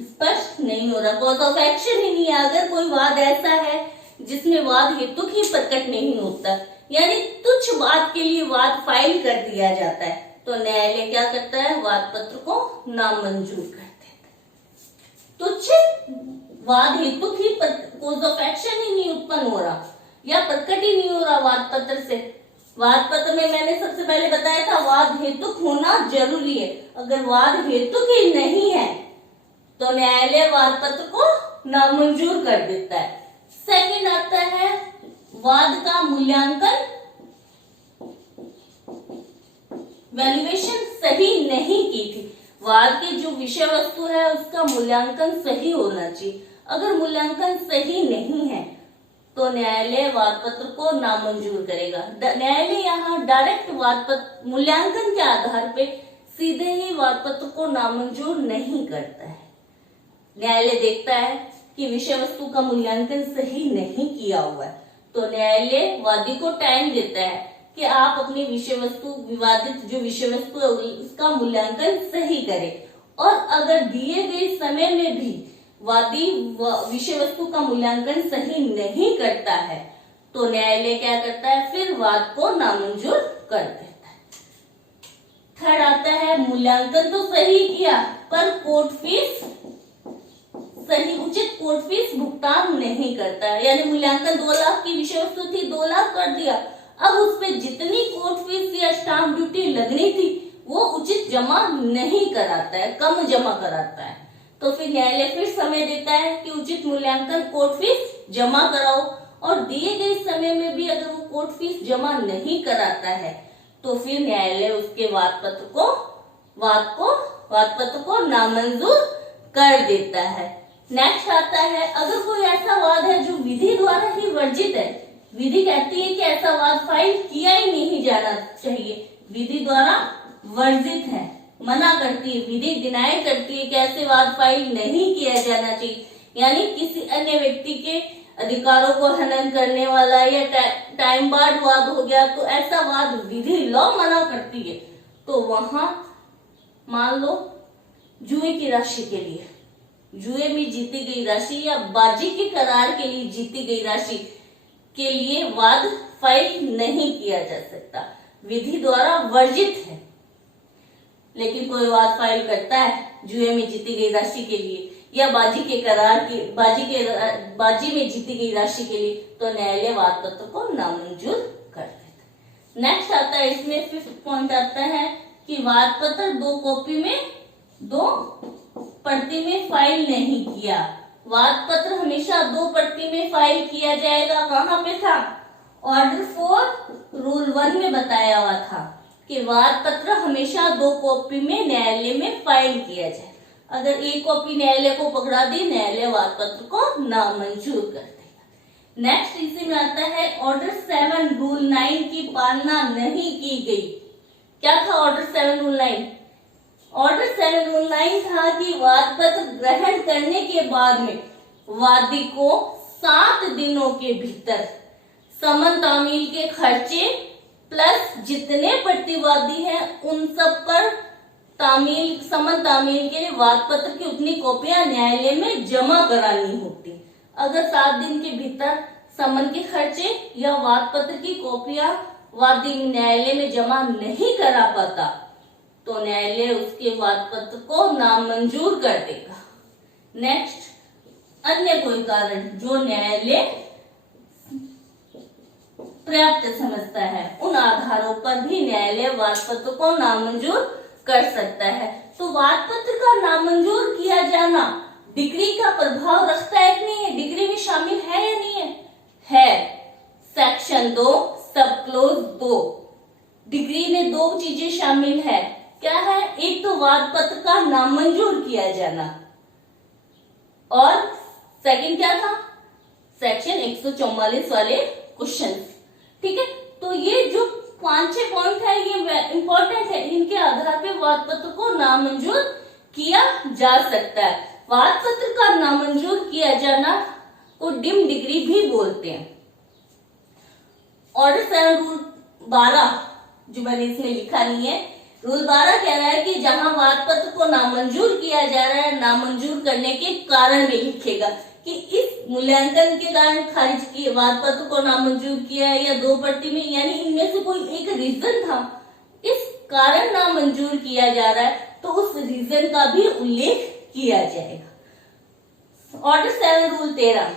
स्पष्ट नहीं हो रहा, कॉज ऑफ एक्शन ही नहीं है। अगर कोई वाद ऐसा है जिसमें वाद हेतु ही प्रकट नहीं होता, यानी तुच्छ वाद के लिए वाद फाइल कर दिया जाता है, तो न्यायालय क्या करता है, वाद पत्र को नामंजूर कर देता है। तुच्छ वाद हेतु ही कॉज ऑफ एक्शन ही नहीं उत्पन्न हो रहा या प्रकट ही नहीं हो रहा वाद पत्र से। वाद पत्र में मैंने सबसे पहले बताया था वाद हेतु होना जरूरी है, अगर वाद हेतु ही नहीं है तो न्यायालय वाद पत्र को नामंजूर कर देता है। सेकंड आता है वाद का मूल्यांकन, वैल्यूएशन सही नहीं की थी। वाद की जो विषय वस्तु है उसका मूल्यांकन सही होना चाहिए, अगर मूल्यांकन सही नहीं है तो न्यायालय वाद पत्र को नामंजूर करेगा। न्यायालय यहाँ डायरेक्ट वाद पत्र मूल्यांकन के आधार पे सीधे ही वाद पत्र को नामंजूर नहीं करता है। न्यायालय देखता है कि विषय वस्तु का मूल्यांकन सही नहीं किया हुआ है, तो न्यायालय वादी को टाइम देता है कि आप अपनी विषय वस्तु, विवादित जो विषय वस्तु है उसका मूल्यांकन सही करें, और अगर दिए गए समय में भी वादी विषय वस्तु का मूल्यांकन सही नहीं करता है तो न्यायालय क्या करता है, फिर वाद को नामंजूर कर देता है। थर्ड आता है मूल्यांकन तो सही किया पर कोर्ट फीस सही उचित कोर्ट फीस भुगतान नहीं करता है, यानी मूल्यांकन 2 लाख की विषय वस्तु थी, 2 लाख कर दिया, अब उस पे जितनी कोर्ट फीस या स्टाम्प ड्यूटी लगनी थी वो उचित जमा नहीं कराता है, कम जमा कराता है, तो फिर न्यायालय फिर समय देता है कि उचित मूल्यांकन कोर्ट फीस जमा कराओ, और दिए गए समय में भी अगर वो कोर्ट फीस जमा नहीं कराता है तो फिर न्यायालय उसके वाद पत्र को नामंजूर कर देता है। नेक्स्ट आता है अगर कोई ऐसा वाद है जो विधि द्वारा ही वर्जित है, विधि कहती है कि ऐसा वाद फाइल किया ही नहीं जाना चाहिए, विधि द्वारा वर्जित है, मना करती है, विधि डिनाई करती है कि ऐसे वाद फाइल नहीं किया जाना चाहिए। यानी किसी अन्य व्यक्ति के अधिकारों को हनन करने वाला या टाइम बार्ड वाद हो गया, तो ऐसा वाद विधि लॉ मना करती है। तो वहां मान लो जुए की राशि के लिए, जुए में जीती गई राशि या बाजी के करार के लिए जीती गई राशि के लिए वाद फाइल नहीं किया जा सकता, विधि द्वारा वर्जित है। लेकिन कोई वाद फाइल करता है जुए में जीती गई राशि के लिए या बाजी में जीती गई राशि के लिए, तो न्यायालय वाद पत्र को नामंजूर कर देता है। नेक्स्ट आता है, इसमें 5th पॉइंट आता है कि वाद पत्र दो प्रति में फाइल नहीं किया। वाद पत्र हमेशा 2 प्रति में फाइल किया जाएगा। कहाँ पे था? ऑर्डर 4 रूल 1 में बताया हुआ था कि वाद पत्र हमेशा 2 कॉपी में न्यायालय में फाइल किया जाए। अगर एक कॉपी न्यायालय को पकड़ा दी, न्यायालय वाद पत्र को नामंजूर कर देगा। नेक्स्ट इसी में आता है ऑर्डर 7 रूल 9 की पालना नहीं की गई। क्या था ऑर्डर 7 रूल 9? ऑर्डर 7 रूल 9 था कि वाद पत्र ग्रहण करने के बाद में वादी को 7 दिनों के भीतर समन तामील के खर्चे प्लस जितने प्रतिवादी हैं उन सब पर समन तामील के लिए वाद पत्र की उतनी कॉपियां न्यायालय में जमा करानी होती। अगर 7 दिन के भीतर समन के खर्चे या वाद पत्र की कॉपियां वादी न्यायालय में जमा नहीं करा पाता, तो न्यायालय उसके वाद पत्र को नामंजूर कर देगा। नेक्स्ट, अन्य कोई कारण जो न्यायालय पर्याप्त समझता है, उन आधारों पर भी न्यायालय वाद पत्र को नामंजूर कर सकता है। तो वाद पत्र का नामंजूर किया जाना डिग्री का प्रभाव रखता है कि नहीं है? डिग्री में शामिल है या नहीं है? है। सेक्शन 2 सब क्लोज 2 डिग्री में 2 चीजें शामिल है। क्या है? एक तो वाद पत्र का नामंजूर किया जाना, और सेकंड क्या था? सेक्शन 144 वाले क्वेश्चन। ठीक है, तो ये जो 5-6 पॉइंट है ये इंपॉर्टेंट है, इनके आधार पे वाद पत्र को नामंजूर किया जा सकता है। वाद पत्र का नामंजूर किया जाना को डिम डिग्री भी बोलते हैं। ऑर्डर 7 रूल 12 जो मैंने इसमें लिखा नहीं है, रूल 12 कह रहा है कि जहां वाद पत्र को नामंजूर किया जा रहा है, नामंजूर करने के कारण भी लिखेगा कि इस मूल्यांकन के कारण खारिज किए वाद पत्र को नामंजूर किया है या 2 प्रति में, यानी इनमें से कोई एक रीजन था, इस कारण नामंजूर किया जा रहा है, तो उस रीजन का भी उल्लेख किया जाएगा। ऑर्डर 7 रूल 13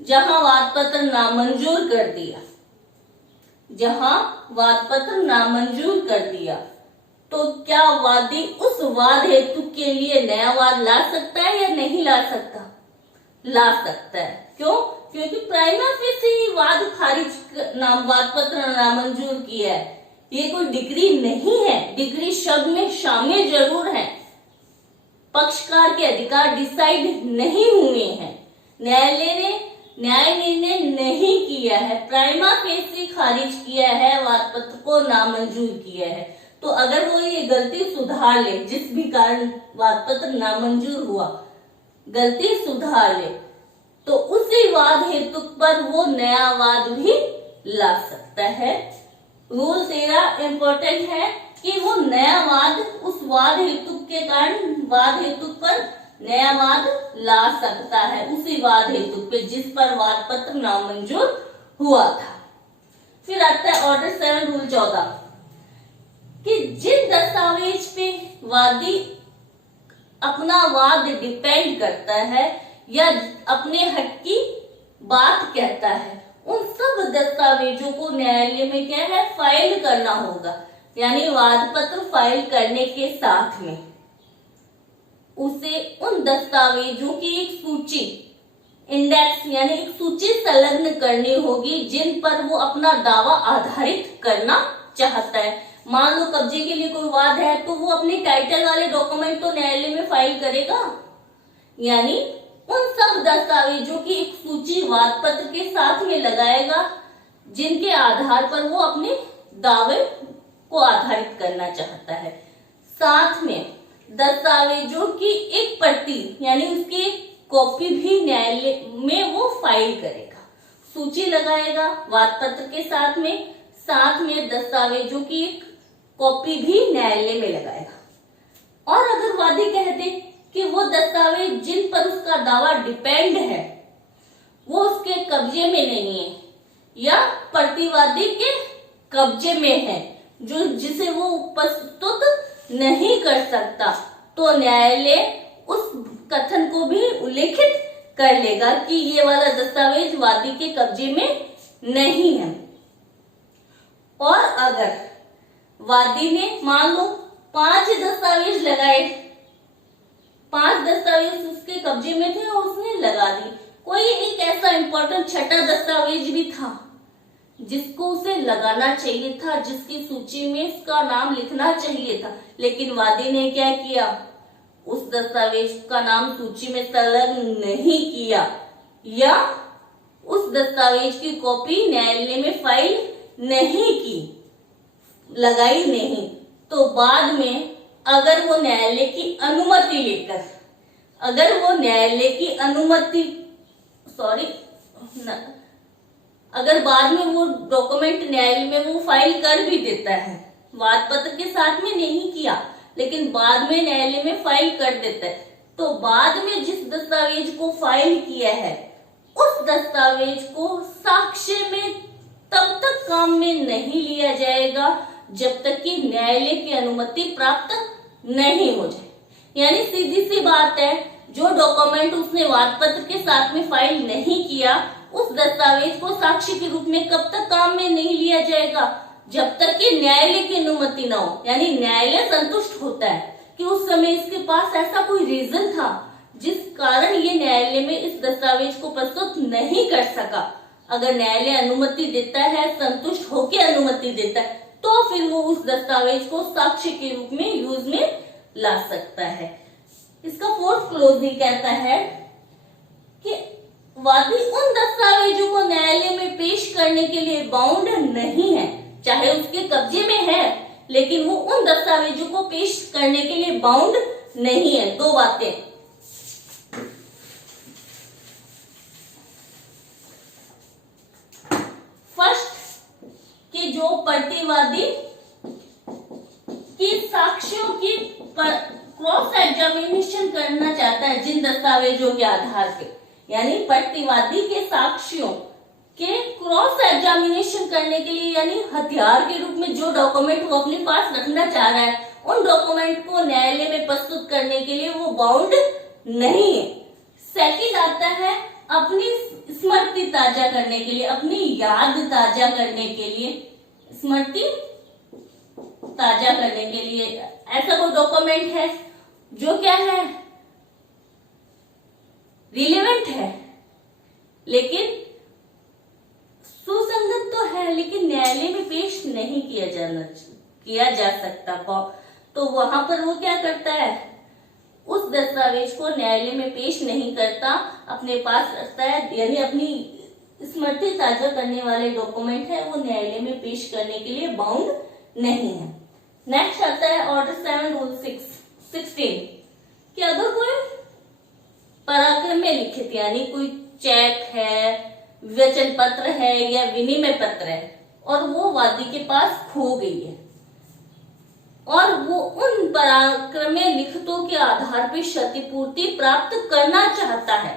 जहां वाद पत्र नामंजूर कर दिया, जहां वाद पत्र नामंजूर कर दिया, तो क्या वादी उस वाद हेतु के लिए नया वाद ला सकता है या नहीं ला सकता? ला सकता है। क्यों? क्योंकि प्राइमा फेसी ही वाद वाद पत्र नामंजूर किया है। ये कोई डिग्री नहीं है, डिग्री शब्द में शामिल जरूर है, पक्षकार के अधिकार डिसाइड नहीं हुए हैं, न्यायालय ने न्याय निर्णय नहीं किया है, प्राइमा फेसी खारिज किया है, वाद पत्र को नामंजूर किया है। तो अगर वो ये गलती सुधार ले, जिस भी कारण वाद पत्र नामंजूर हुआ, गलती सुधार ले, तो उसी वाद हेतु पर वो नया वाद भी ला सकता है। रूल 13 इंपॉर्टेंट है कि वो नया वाद उस वाद हेतु के कारण वाद हेतु पर नया वाद ला सकता है, उसी वाद हेतु पे जिस पर वाद पत्र नामंजूर हुआ था। फिर आता है ऑर्डर 7 रूल 14 कि जिन दस्तावेज पे वादी अपना वाद डिपेंड करता है या अपने हक की बात कहता है, उन सब दस्तावेजों को न्यायालय में क्या है? फाइल करना होगा। यानी वाद पत्र फाइल करने के साथ में उसे उन दस्तावेजों की एक सूची, इंडेक्स यानी एक सूची संलग्न करनी होगी जिन पर वो अपना दावा आधारित करना चाहता है। मान लो कब्जे के लिए कोई वाद है, तो वो अपने टाइटल वाले डॉक्यूमेंट तो न्यायालय में फाइल करेगा। यानी उन सब दस्तावेजों की एक सूची वाद पत्र के साथ में लगाएगा जिनके आधार पर वो अपने दावे को आधारित करना चाहता है। साथ में दस्तावेजों की एक प्रति यानी उसकी कॉपी भी न्यायालय में वो फाइल करेगा, सूची लगाएगा वाद पत्र के साथ में दस्तावेजों की एक कॉपी भी न्यायालय में लगाएगा। और अगर वादी कहते कि वो दस्तावेज जिन पर उसका दावा डिपेंड है वो उसके कब्जे में नहीं है या प्रतिवादी के कब्जे में है, जो जिसे वो प्रस्तुत नहीं कर सकता, तो न्यायालय उस कथन को भी उल्लेखित कर लेगा कि ये वाला दस्तावेज वादी के कब्जे में नहीं है। और अगर वादी ने मान लो 5 दस्तावेज लगाए, 5 दस्तावेज उसके कब्जे में थे और उसने लगा दी, कोई एक ऐसा इंपॉर्टेंट छठा दस्तावेज भी था जिसको उसे लगाना चाहिए था, जिसकी सूची में उसका नाम लिखना चाहिए था, लेकिन वादी ने क्या किया, उस दस्तावेज का नाम सूची में संलग्न नहीं किया या उस दस्तावेज की कॉपी न्यायालय में फाइल नहीं की, लगाई नहीं, तो बाद में अगर वो न्यायालय की अनुमति लेकर, अगर बाद में वो डॉक्यूमेंट न्यायालय में वो फाइल कर भी देता है, वाद पत्र के साथ में नहीं किया लेकिन बाद में न्यायालय में फाइल कर देता है, तो बाद में जिस दस्तावेज को फाइल किया है उस दस्तावेज को साक्ष्य में तब तक काम में नहीं लिया जाएगा जब तक कि न्यायालय की अनुमति प्राप्त नहीं हो जाए। यानी सीधी सी बात है, जो डॉक्यूमेंट उसने वाद पत्र के साथ में फाइल नहीं किया उस दस्तावेज को साक्ष्य के रूप में कब तक काम में नहीं लिया जाएगा, जब तक कि न्यायालय की अनुमति ना हो। यानी न्यायालय संतुष्ट होता है कि उस समय इसके पास ऐसा कोई रीजन था जिस कारण ये न्यायालय में इस दस्तावेज को प्रस्तुत नहीं कर सका। अगर न्यायालय अनुमति देता है, संतुष्ट होकर अनुमति देता है, तो फिर वो उस दस्तावेज को साक्ष्य के रूप में यूज में ला सकता है। इसका 4th क्लॉज ही कहता है कि वादी उन दस्तावेजों को न्यायालय में पेश करने के लिए बाउंड नहीं है, चाहे उसके कब्जे में है लेकिन वो उन दस्तावेजों को पेश करने के लिए बाउंड नहीं है। 2 बातें, फर्स्ट कि जो प्रतिवादी की साक्ष्यों की क्रॉस एग्जामिनेशन करना चाहता है जिन दस्तावेजों के आधार पे, यानी प्रतिवादी के साक्ष्यों के क्रॉस एग्जामिनेशन करने के लिए, यानी हथियार के रूप में जो डॉक्यूमेंट वो अपने पास रखना चाह रहा है उन डॉक्यूमेंट को न्यायालय में प्रस्तुत करने के लिए वो बाउंड नहीं है। सेकंड आता है अपनी स्मृति ताजा करने के लिए, अपनी याद ताजा करने के लिए, स्मृति ताजा करने के लिए ऐसा कोई डॉक्यूमेंट है जो क्या है, रिलेवेंट है लेकिन सुसंगत तो है लेकिन न्यायालय में पेश नहीं किया जा सकता, तो वहां पर वो क्या करता है, उस दस्तावेज को न्यायालय में पेश नहीं करता, अपने पास रखता है, यानी अपनी स्मृति ताजा करने वाले डॉक्यूमेंट है वो न्यायालय में पेश करने के लिए बाउंड नहीं है। नेक्स्ट आता है ऑर्डर 7 रूल 16 कि अगर कोई पराक्रम में लिखित यानी कोई चेक है, वचन पत्र है या विनिमय पत्र है और वो वादी के पास खो गई है और वो उन पराक्रम में लिखितों के आधार पर क्षतिपूर्ति प्राप्त करना चाहता है,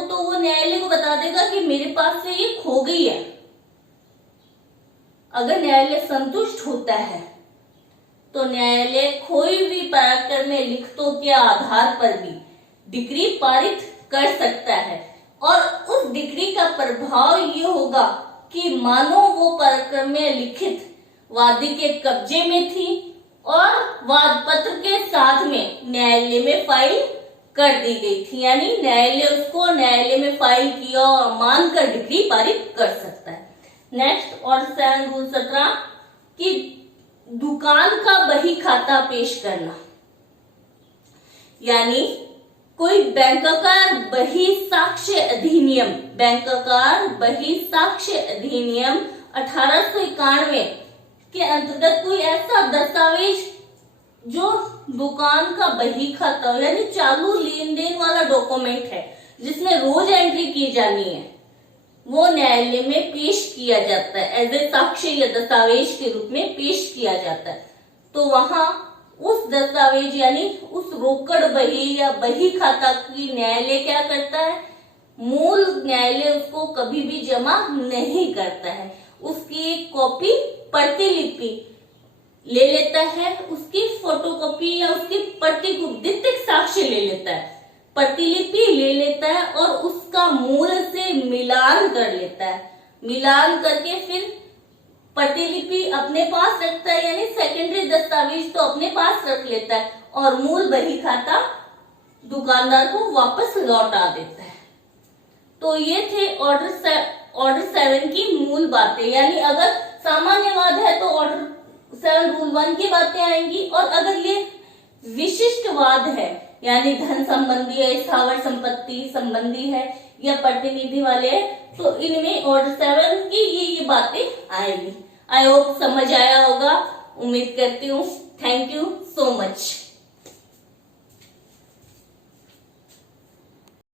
तो वो न्यायालय को बता देगा कि मेरे पास से ये खो गई है। अगर न्यायालय संतुष्ट होता है तो न्यायालय खोई हुई पराक्रम में लिखितों के आधार पर भी डिक्री पारित कर सकता है और उस डिक्री का प्रभाव ये होगा कि मानो वो पराक्रम में लिखित वादी के कब्जे में थी और वाद पत्र के साथ में न्यायालय में फाइल कर दी गई थी, यानी न्यायालय उसको न्यायालय में फाइल किया और मानकर डिक्री पारित कर सकता है। नेक्स्ट ऑर्डर 7 रूल 17 कि दुकान का बही खाता पेश करना, यानी कोई बैंककार बही साक्ष्य अधिनियम 1891 के अंतर्गत कोई ऐसा दस्तावेज जो दुकान का बही खाता हो, यानी चालू लेन देन वाला डॉक्यूमेंट है जिसमें रोज एंट्री की जानी है, वो न्यायालय में पेश किया जाता है, एज ए साक्ष्य या दस्तावेज के रूप में पेश किया जाता है। तो वहां उस दस्तावेज यानी उस रोकड़ बही या बही खाता की न्यायालय क्या करता है, मूल न्यायालय उसको कभी भी जमा नहीं करता है। उसकी एक कॉपी प्रतिलिपि ले लेता है, उसकी फोटोकॉपी या उसकी द्वितीयक साक्ष्य ले लेता है, प्रतिलिपि ले लेता है और उसका मूल से मिलान कर लेता है। मिलान करके फिर प्रतिलिपि अपने पास रखता है, यानी सेकेंडरी दस्तावेज तो अपने पास रख लेता है और मूल बही खाता दुकानदार को वापस लौटा देता है। तो ये थे ऑर्डर 7 की मूल बातें, यानी अगर सामान्य वाद है तो ऑर्डर 7 रूल 1 की बातें आएंगी, और अगर ये विशिष्ट वाद है यानी धन संबंधी है, स्थावर संपत्ति संबंधी है या प्रतिनिधि वाले है, तो इनमें ऑर्डर 7 की ये बातें आएंगी। आई होप समझ आया होगा, उम्मीद करती हूँ। Thank you so much.